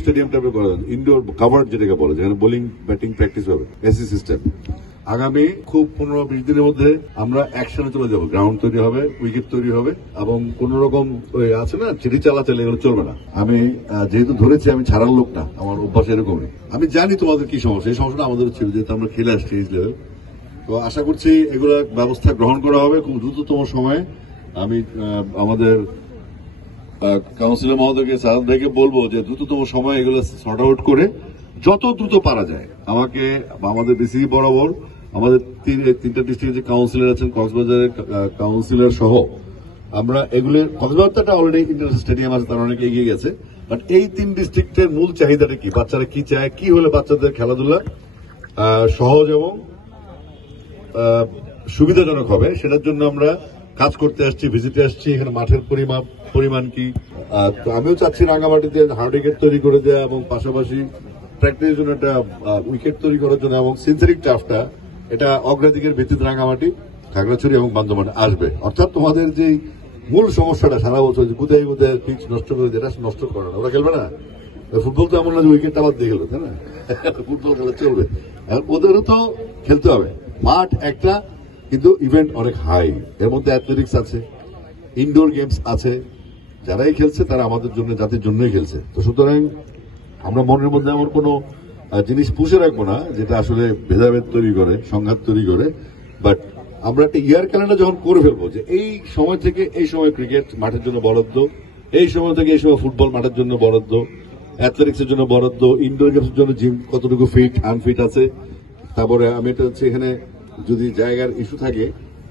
Stadium টাইপের করা যাবে, ইনডোর কাভার্ড যেটাকে বলে, যেখানে বোলিং ব্যাটিং প্র্যাকটিস হবে, এসি সিস্টেম। আগামী খুব 15-20 দিনের মধ্যে আমরা অ্যাকশনে চলে যাবো, গ্রাউন্ড তৈরি হবে, উইকেট তৈরি হবে, এবং কোন রকম ওই আছে না চিঠি চালাচালি, এগুলো চলবে না। আমি যেহেতু ধরেছি, আমি ছাড়ার লোক না, আমার অভ্যাস এরকমই। আমি জানি তোমাদের কি সমস্যা, এই সমস্যাটা আমাদের ছিল, যেহেতু আমরা খেলে আসছি এই লেভেল। তো আশা করছি এগুলো ব্যবস্থা গ্রহণ করা হবে খুব দ্রুততম সময়ে। আমি আমাদের কাউন্সিলর মহোদয়কে, সাহাব ভাইকে বলবো যে দ্রুততম সময়ে এগুলো সর্ট আউট করে যত দ্রুত পারা যায় আমাকে, আমাদের বিসিবি বরাবর, আমাদের তিনটা ডিস্ট্রিক্টের যে কাউন্সিলর আছেন, কক্সবাজারের কাউন্সিলর সহ, আমরা এগুলো, কক্সবাজারটা অলরেডি ইন্টারন্যাশনাল স্টেডিয়াম আছে, তারা অনেক এগিয়ে গেছে, বাট এই 3 ডিস্ট্রিক্টের মূল চাহিদাটা কি, বাচ্চারা কি চায়, কি হলে বাচ্চাদের খেলাধুলা সহজ এবং সুবিধাজনক হবে, সেটার জন্য আমরা কাজ করতে আসছি, ভিজিটে আসছি। এখানে মাঠের পরিমাণ কি, তো আমিও চাচ্ছি রাঙ্গামাটিতে হার্ড উইকেট তৈরি করে দেওয়া, এবং পাশাপাশি প্র্যাকটিসের জন্য একটা উইকেট তৈরি করার জন্য, এবং সিনথেটিক টার্ফটা এটা অগ্রাধিকার ভিত্তিতে রাঙ্গামাটি, খাগড়াছড়ি এবং বান্দরবানে আসবে। অর্থাৎ তোমাদের যে মূল সমস্যাটা সারা বছর কোথায় কোথায় পিচ নষ্ট করে, যেটা নষ্ট করে না, ওরা খেলবে না। ফুটবল তো এমন না যে উইকেটটা আবার দিয়ে গেল, তাই না? ফুটবল খেলা চলবে, ওদেরও তো খেলতে হবে। মাঠ একটা, কিন্তু ইভেন্ট অনেক হাই, এর মধ্যে অ্যাথলেটিক্স আছে, ইনডোর গেমস আছে, যারাই খেলছে তারা আমাদের জন্য, জাতির জন্যই খেলছে। তো সুতরাং আমরা মনের মধ্যে এমন কোনো জিনিস পুষে রাখবো না যেটা আসলে ভেদাভেদ তৈরি করে, সংঘাত তৈরি করে। বাট আমরা একটা ইয়ার ক্যালেন্ডার যখন করে ফেলবো যে এই সময় থেকে এই সময় ক্রিকেট মাঠের জন্য বরাদ্দ, এই সময় থেকে এই সময় ফুটবল মাঠের জন্য বরাদ্দ, অ্যাথলেটিক্স এর জন্য বরাদ্দ, ইনডোর গেমসের জন্য জিম কতটুকু ফিট আনফিট আছে। তারপরে আমি এটা হচ্ছে, এখানে যদি জায়গার ইস্যু থাকে,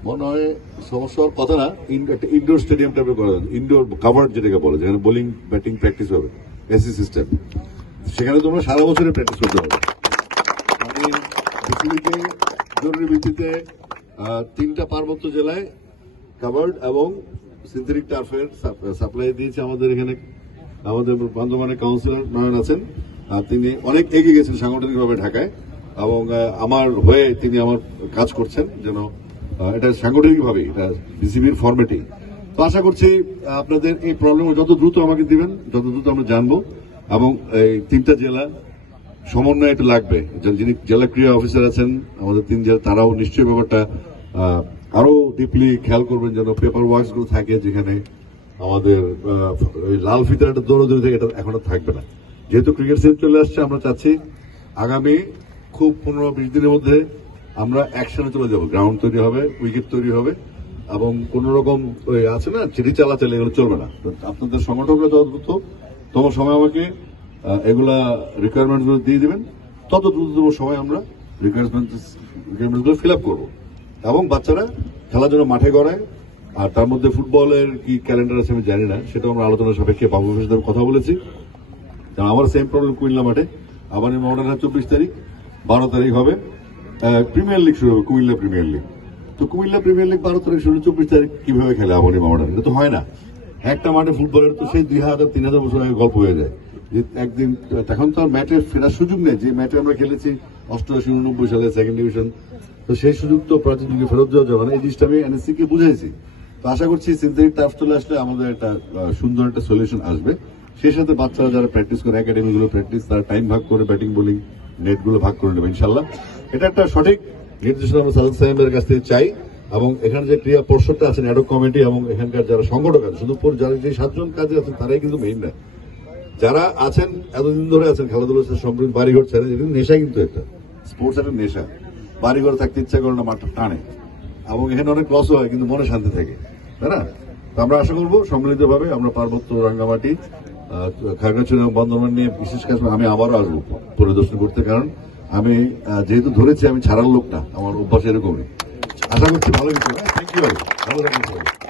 মনে হয় সমস্যা হওয়ার কথা না, একটা ইনডোর স্টেডিয়াম টাইপের করা যাবে, ইনডোর কাভার্ড যেটাকে বলে, যেখানে বোলিং ব্যাটিং প্র্যাকটিস হবে, এসি সিস্টেম। সেখানে তোমরা সারা বছরে প্র্যাকটিস করতে হবে। আমি পৃথিবীকে জরুরি ভিত্তিতে 3টা পার্বত্য জেলায় কাভার্ড এবং সিনথেটিক টার্ফের সাপ্লাই দিয়েছে। আমাদের এখানে আমাদের বান্দরবানের কাউন্সিলর নয়ন আছেন, তিনি অনেক এগিয়ে গেছেন সাংগঠনিকভাবে ঢাকায়, এবং আমার হয়ে তিনি আমার কাজ করছেন যেন এটা সাংগঠনিকভাবে, এটা বিসিবির ফরম্যাটেই। তো আশা করছি আপনাদের এই প্রবলেম যত দ্রুত আমাকে দিবেন, যত দ্রুত আমরা জানবো, এবং এই 3টা জেলা সমন্বয় এটা লাগবে। যিনি জেলা ক্রীড়া অফিসার আছেন আমাদের 3 জেলা, তারাও নিশ্চয়ই ব্যাপারটা আরো ডিপলি খেয়াল করবেন, যেন পেপার ওয়ার্কস গুলো থাকে, যেখানে আমাদের লাল ফিতার একটা দৌড়দৌড়ি থেকে এটা এখন থাকবে না। যেহেতু ক্রিকেট সিজন চলে আসছে, আমরা চাচ্ছি আগামী খুব 15-20 দিনের মধ্যে আমরা অ্যাকশনে চলে যাবো, গ্রাউন্ড তৈরি হবে, উইকেট তৈরি হবে, এবং কোন রকম ওই আছে না চিঠি চালাচালি, এগুলো চলবে না। আপনাদের সংগঠকরা যত দ্রুত তোমার সময় আমাকে এগুলা রিকোয়ারমেন্ট গুলো দিয়ে দিবেন, তত দ্রুততম সময় আমরা রিকোয়ারমেন্ট গুলো ফিল আপ করবো, এবং বাচ্চারা খেলার জন্য মাঠে গড়ায়। আর তার মধ্যে ফুটবলের কি ক্যালেন্ডার আছে আমি জানি না, সেটা আমরা আলোচনা সাপেক্ষে বাবু সাথে কথা বলেছি। আমার সেম প্রবলেম কুমিল্লা মাঠে, আবার মডার্ন 24 তারিখ, 12 তারিখ হবে প্রিমিয়ার লিগ শুরু হবে, কুমিল্লা প্রিমিয়ার লিগ। তো কুমিল্লা প্রিমিয়ার লিগ 12 তারিখ শুরু, 24 তারিখ কিভাবে খেলে আবানি মডার্ন? এটা তো হয় না। একটা মাঠে ফুটবলের তো সেই 2000-3000 বছর আগে গল্প হয়ে যায় যে একদিন, এখন তো আর ম্যাচে ফেরার সুযোগ নেই। যে ম্যাচে আমরা খেলেছি 88-89 সালে সেকেন্ড ডিভিশন, তো সেই সুযোগ তো প্রাচীন যুগে ফেরত যাওয়া যাবে না। এই জিনিসটা আমি এনএসসি কে বুঝাইছি। তো আশা করছি সিনথেটিক টার্ফ চলে আসলে আমাদের একটা সুন্দর একটা সলিউশন আসবে। সেই সাথে বাচ্চারা যারা প্র্যাকটিস করে, একাডেমি গুলো প্র্যাকটিস, তারা টাইম ভাগ করে ব্যাটিং বোলিং নেট গুলো ভাগ করে নেবে ইনশাল্লাহ। এটা একটা সঠিক নির্দেশনা আমরা সালাদ সাহেবের কাছ থেকে চাই, এবং এখানে যে ক্রিয়া পর্ষদটা আছেন, অ্যাডক কমিটি, এবং এখানকার যারা সংগঠক আছে, শুধু যারা যে 7 জন কাজে আছেন তারাই কিন্তু মেইন না। যারা আছেন এতদিন ধরে আছেন খেলাধুলার সাথে সম্পৃক্ত, বাড়িঘর ছেড়ে, এটা নেশা, কিন্তু একটা স্পোর্টস একটা নেশা। বাড়িঘরে থাকতে ইচ্ছা করে না, মাঠটা টানে, এবং এখানে অনেক লস হয়, কিন্তু মনে শান্তি থাকে, তাই না? তো আমরা আশা করবো সম্মিলিতভাবে আমরা পার্বত্য, রাঙ্গামাটি, খাগড়াছড়ি এবং বান্দরবান নিয়ে বিশেষ কাজ আমি আবারও আসবো পরিদর্শন করতে, কারণ আমি যেহেতু ধরেছি, আমি ছাড়ার লোক না, আমার অভ্যাস এরকমই। আশা করছি ভালো কিছু। থ্যাংক ইউ, ভালো থাকবেন।